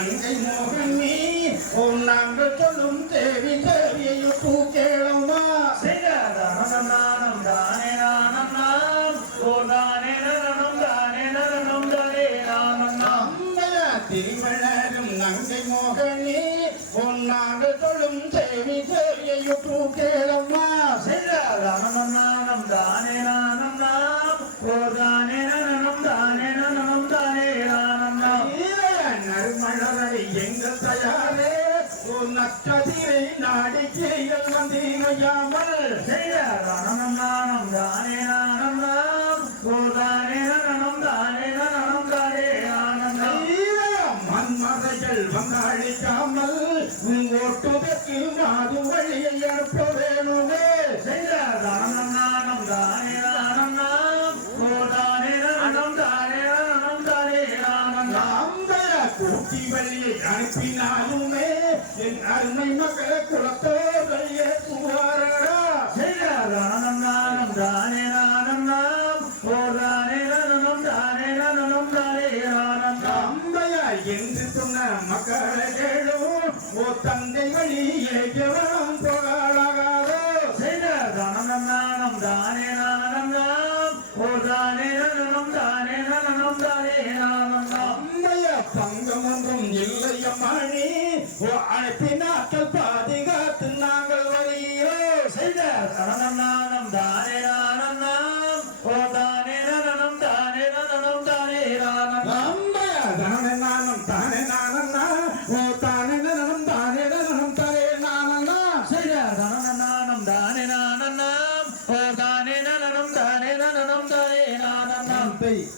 நங்கை மோகன் உன் நாங்கள் சொல்லும் தேவி நாம். அம்மையா திருவள்ளரும் நங்கை மோகனே உன் நாங்கள் சொல்லும் தேவி கேளம்மா நானம் நானம் தானே நானம் நாம். ஓ தானே உன் நக்கதிரை நாடிக்கைகள் வந்தீங்கையாமல் நானம் நானம் தானே நானம் நாம் ஓ தானே தானே நரணம் தானே நானம் மன்மதைகள் வந்தாளிக்காமல் உன் ஓட்டுதற்கு மாது வழியை அனுப்ப வேணுமே தானே நாம் தானே தானே கூட்டி வழியை அனுப்பினாலுமே கருணை அருமை மக்களை புகாரடா ஏற்றுவாரா நானம் நானம் தானே ராணம் நாம் ஓ தானே நரணம் தானே நரணம் தானே ராணம் நாம் அம்பையா என்று சொன்ன மக்களை கேளும் ஓ தந்தை வழி ஏகவனம் புகழாகாதோ ராணம் நானும் தானே ராணம் நாம் ஓ தானே நரணம் தானே தங்கமன்றும் இல்லையம்மணி அழைப்பினாக்கள் பாதுகாத்து நாங்கள் வருகிறோ செய்த நாணம் தானே நாணம் நாம். ஓ தானே நனம் தானே நனம் தானே நாணம் தானே நாணம் தானே நாணம் நாம். ஓ தானே நனம் தானே நனம் தானே நாணம் நாம். செய்த நாணம் தானே நாணம் நாம். ஓ தானே நனம் தானே நனம் தானே நாணம்